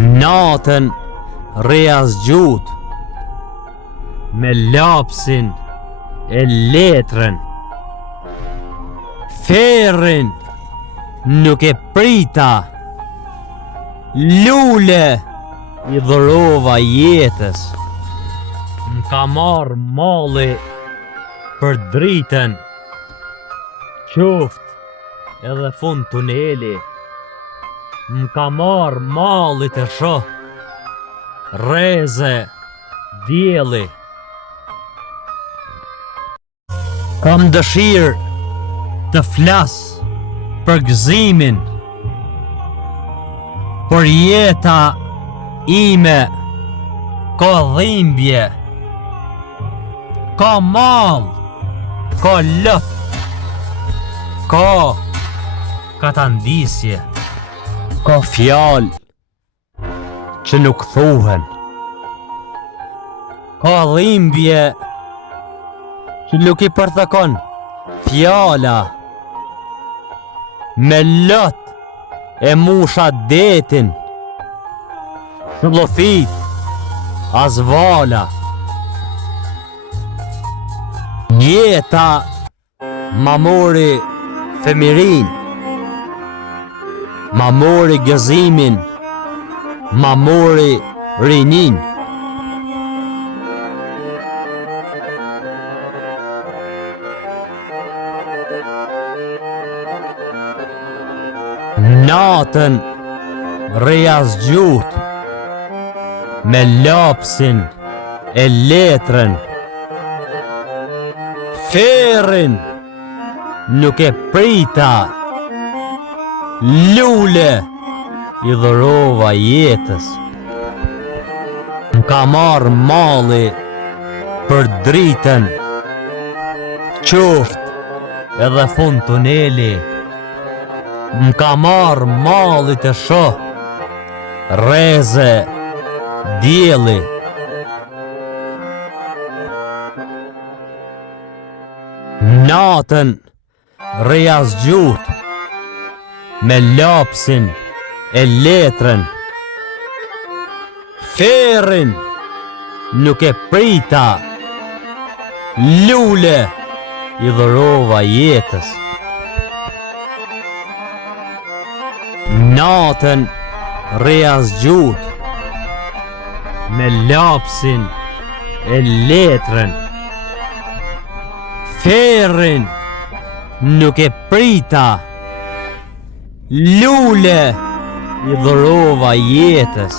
Natën rria zgjut me lapsin e letrën. Ferrin nuk e prita, lule I dhurova jetës. M'ka marrë malli për dritën, qoft edhe fund tuneli. M'ka marrë malli të shoh, reze, dielli. Kam dëshirë të flas për gëzimin, për jeta ime ka dhimbje, ka mall, ka lot, ka katandisje, ka fjalë që nuk thuhen, ka dhimbje që nuk I përthakon fjala. Me lot e musha detin, shëllofit, as vala. Jeta ma mori femirin, ma mori gëzimin, ma mori rinin. Natën rria zgjut me lapsin e letrën. Ferrin nuk e prita, lule I dhurova jetës. M'ka marrë malli për dritën, qoft edhe fund tuneli. M'ka marrë malli të shoh, reze, dielli. Natën rria zgjut me lapsin e letrën. Ferrin nuk e prita, lule I dhurova jetës. Natën rria zgjut me lapsin e letrën. Ferrin nuk e prita, lule I dhurova jetës.